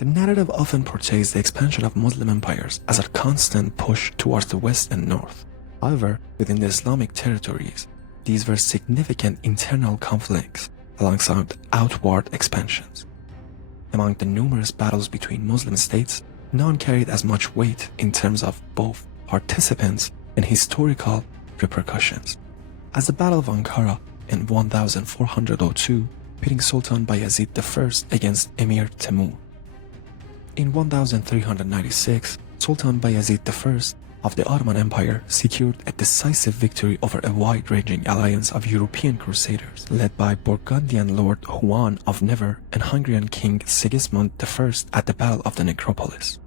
The narrative often portrays the expansion of Muslim empires as a constant push towards the west and north. However, within the Islamic territories, these were significant internal conflicts alongside outward expansions. Among the numerous battles between Muslim states, none carried as much weight in terms of both participants and historical repercussions as the Battle of Ankara in 1402, pitting Sultan Bayezid I against Emir Timur. In 1396, Sultan Bayezid I of the Ottoman Empire secured a decisive victory over a wide-ranging alliance of European crusaders led by Burgundian Lord Juan of Nevers and Hungarian King Sigismund I at the Battle of the Necropolis.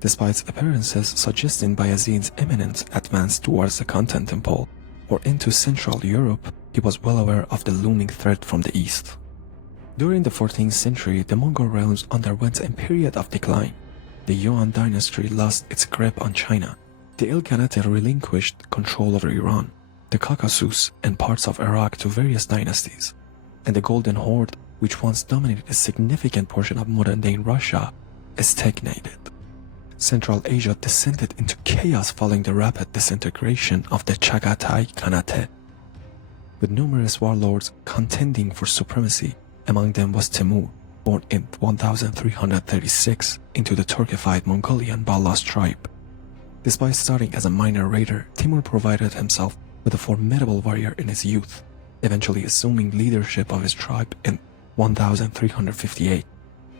Despite appearances suggesting Bayezid's imminent advance towards the Constantinople or into Central Europe, he was well aware of the looming threat from the east. During the 14th century, the Mongol realms underwent a period of decline. The Yuan dynasty lost its grip on China. The Ilkhanate relinquished control over Iran, the Caucasus, and parts of Iraq to various dynasties. And the Golden Horde, which once dominated a significant portion of modern-day Russia, stagnated. Central Asia descended into chaos following the rapid disintegration of the Chagatai Khanate, with numerous warlords contending for supremacy. Among them was Timur, born in 1336 into the Turkified Mongolian Balas tribe. Despite starting as a minor raider, Timur provided himself with a formidable warrior in his youth, eventually assuming leadership of his tribe in 1358.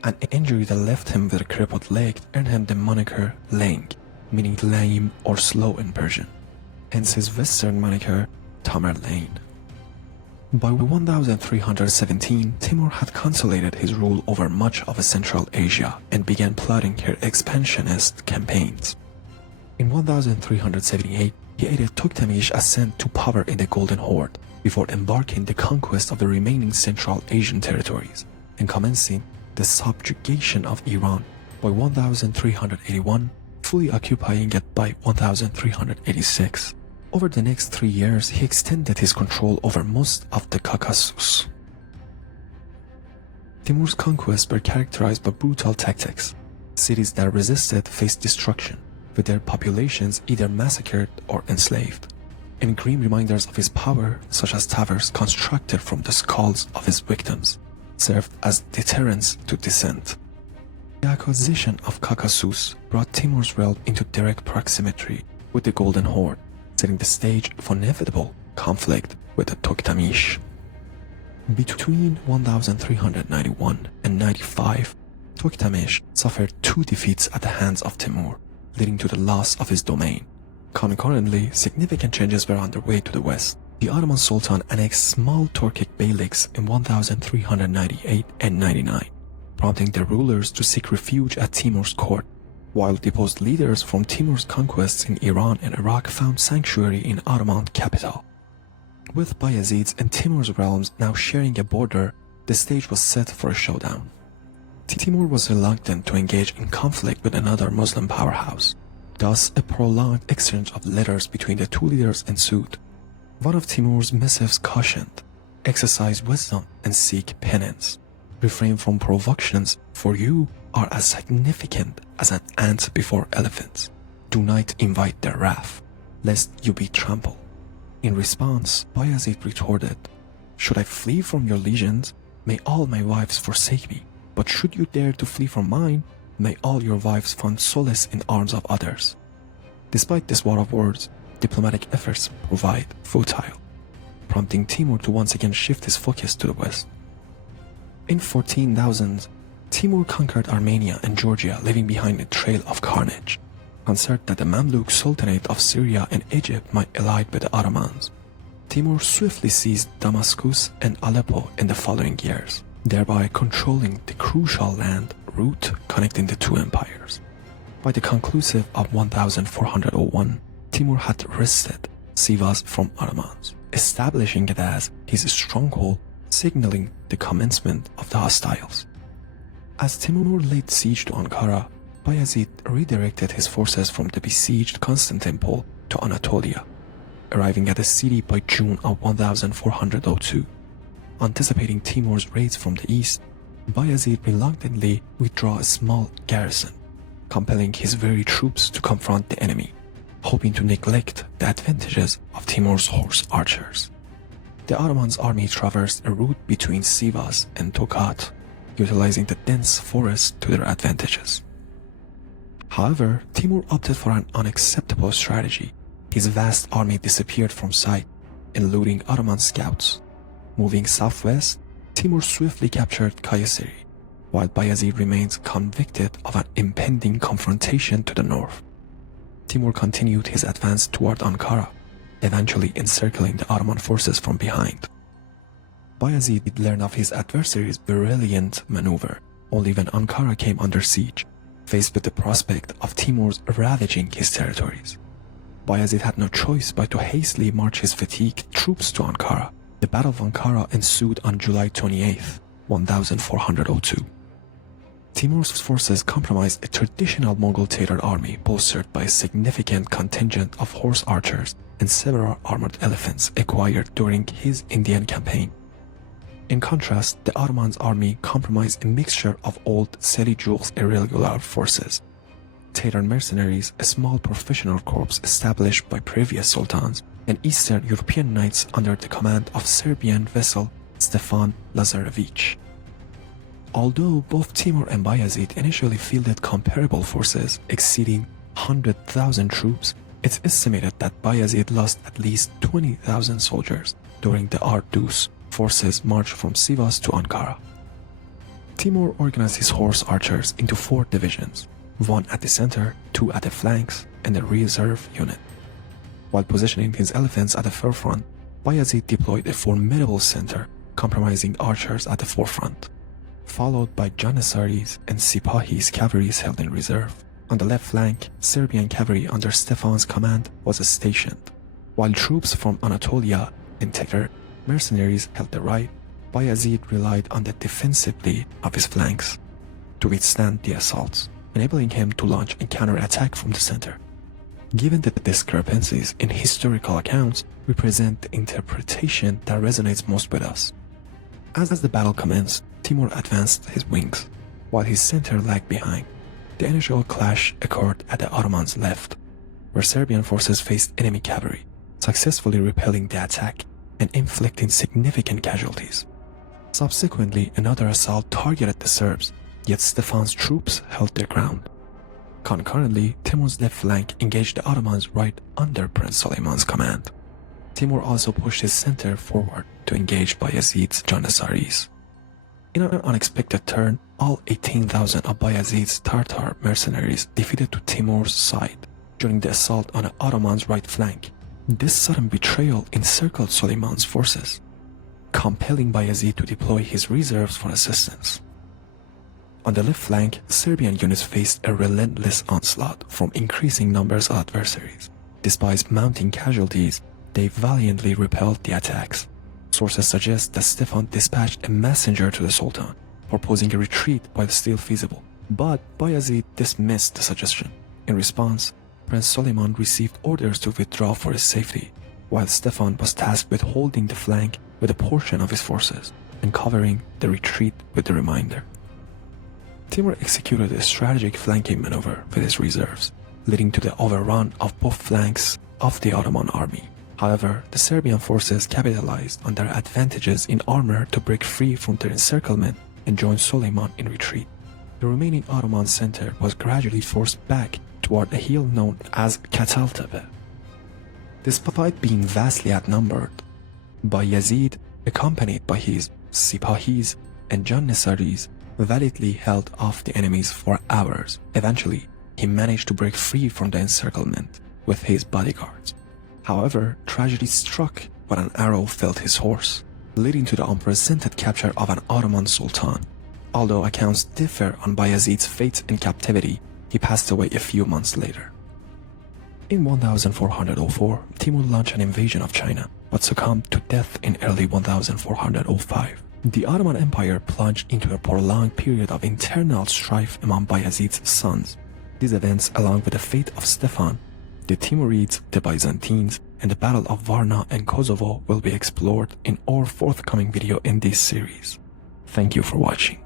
An injury that left him with a crippled leg earned him the moniker Lang, meaning lame or slow in Persian, hence his Western moniker Tamerlane. By 1317, Timur had consolidated his rule over much of Central Asia and began plotting her expansionist campaigns. In 1378, he aided Tokhtamish's ascent to power in the Golden Horde before embarking the conquest of the remaining Central Asian territories and commencing the subjugation of Iran by 1381, fully occupying it by 1386. Over the next 3 years, he extended his control over most of the Caucasus. Timur's conquests were characterized by brutal tactics. Cities that resisted faced destruction, with their populations either massacred or enslaved. And grim reminders of his power, such as towers constructed from the skulls of his victims, served as deterrents to dissent. The acquisition of Caucasus brought Timur's realm into direct proximity with the Golden Horde, setting the stage for inevitable conflict with the Tokhtamis. Between 1391 and 95, Tokhtamis suffered 2 defeats at the hands of Timur, leading to the loss of his domain. Concurrently, significant changes were underway to the west. The Ottoman Sultan annexed small Turkic beyliks in 1398 and 99, prompting their rulers to seek refuge at Timur's court, while deposed leaders from Timur's conquests in Iran and Iraq found sanctuary in Ottoman capital. With Bayezid's and Timur's realms now sharing a border, the stage was set for a showdown. Timur was reluctant to engage in conflict with another Muslim powerhouse. Thus, a prolonged exchange of letters between the two leaders ensued. One of Timur's missives cautioned, "Exercise wisdom and seek penance. Refrain from provocations, for you are as significant as an ant before elephants. Do not invite their wrath, lest you be trampled." In response, Bayezid retorted, "Should I flee from your legions, may all my wives forsake me. But should you dare to flee from mine, may all your wives find solace in arms of others." Despite this war of words, diplomatic efforts proved futile, prompting Timur to once again shift his focus to the west. In 14,000, Timur conquered Armenia and Georgia, leaving behind a trail of carnage. Concerned that the Mamluk Sultanate of Syria and Egypt might ally with the Ottomans, Timur swiftly seized Damascus and Aleppo in the following years, thereby controlling the crucial land route connecting the two empires. By the conclusive of 1401, Timur had wrested Sivas from Ottomans, establishing it as his stronghold, signaling the commencement of the hostiles. As Timur laid siege to Ankara, Bayezid redirected his forces from the besieged Constantinople to Anatolia, arriving at the city by June of 1402. Anticipating Timur's raids from the east, Bayezid reluctantly withdrew a small garrison, compelling his very troops to confront the enemy, hoping to neglect the advantages of Timur's horse archers. The Ottoman's army traversed a route between Sivas and Tokat, utilizing the dense forest to their advantages. However, Timur opted for an unacceptable strategy. His vast army disappeared from sight, eluding Ottoman scouts. Moving southwest, Timur swiftly captured Kayseri, while Bayezid remains convicted of an impending confrontation to the north. Timur continued his advance toward Ankara, eventually encircling the Ottoman forces from behind. Bayezid learned of his adversary's brilliant maneuver only when Ankara came under siege, faced with the prospect of Timur's ravaging his territories. Bayezid had no choice but to hastily march his fatigued troops to Ankara. The Battle of Ankara ensued on July 28, 1402. Timur's forces comprised a traditional Mongol-Tayyar army bolstered by a significant contingent of horse archers and several armored elephants acquired during his Indian campaign. In contrast, the Ottoman's army comprised a mixture of old Seljuk irregular forces, Tatar mercenaries, a small professional corps established by previous sultans, and Eastern European knights under the command of Serbian vassal Stefan Lazarevic. Although both Timur and Bayezid initially fielded comparable forces exceeding 100,000 troops, it's estimated that Bayezid lost at least 20,000 soldiers during the arduous forces march from Sivas to Ankara. Timur organized his horse archers into 4 divisions, 1 at the center, 2 at the flanks, and a reserve unit. While positioning his elephants at the forefront, Bayezid deployed a formidable center comprising archers at the forefront, followed by Janissaries and Sipahis cavalries held in reserve. On the left flank, Serbian cavalry under Stefan's command was stationed, while troops from Anatolia and Tatar mercenaries held the right. Bayezid relied on the defensively of his flanks to withstand the assaults, enabling him to launch a counterattack from the center. Given the discrepancies in historical accounts, we present the interpretation that resonates most with us. As the battle commenced, Timur advanced his wings, while his center lagged behind. The initial clash occurred at the Ottomans' left, where Serbian forces faced enemy cavalry, successfully repelling the attack and inflicting significant casualties. Subsequently, another assault targeted the Serbs, yet Stefan's troops held their ground. Concurrently, Timur's left flank engaged the Ottomans right under Prince Suleiman's command. Timur also pushed his center forward to engage Bayezid's Janissaries. In an unexpected turn, all 18,000 of Bayezid's Tatar mercenaries defeated to Timur's side during the assault on the Ottoman's right flank. This sudden betrayal encircled Suleiman's forces, compelling Bayezid to deploy his reserves for assistance. On the left flank, Serbian units faced a relentless onslaught from increasing numbers of adversaries. Despite mounting casualties, they valiantly repelled the attacks. Sources suggest that Stefan dispatched a messenger to the Sultan, proposing a retreat while still feasible. But Bayezid dismissed the suggestion. In response, Prince Suleiman received orders to withdraw for his safety, while Stefan was tasked with holding the flank with a portion of his forces and covering the retreat with the remainder. Timur executed a strategic flanking maneuver with his reserves, leading to the overrun of both flanks of the Ottoman army. However, the Serbian forces capitalized on their advantages in armor to break free from their encirclement and join Suleiman in retreat. The remaining Ottoman center was gradually forced back toward a hill known as Kataltepi. Despite being vastly outnumbered, Bayezid, accompanied by his Sipahis and Janissaries, valiantly held off the enemies for hours. Eventually, he managed to break free from the encirclement with his bodyguards. However, tragedy struck when an arrow felled his horse, leading to the unprecedented capture of an Ottoman Sultan. Although accounts differ on Bayezid's fate in captivity, he passed away a few months later. In 1404, Timur launched an invasion of China, but succumbed to death in early 1405. The Ottoman Empire plunged into a prolonged period of internal strife among Bayezid's sons. These events, along with the fate of Stefan, the Timurids, the Byzantines, and the Battle of Varna and Kosovo will be explored in our forthcoming video in this series. Thank you for watching.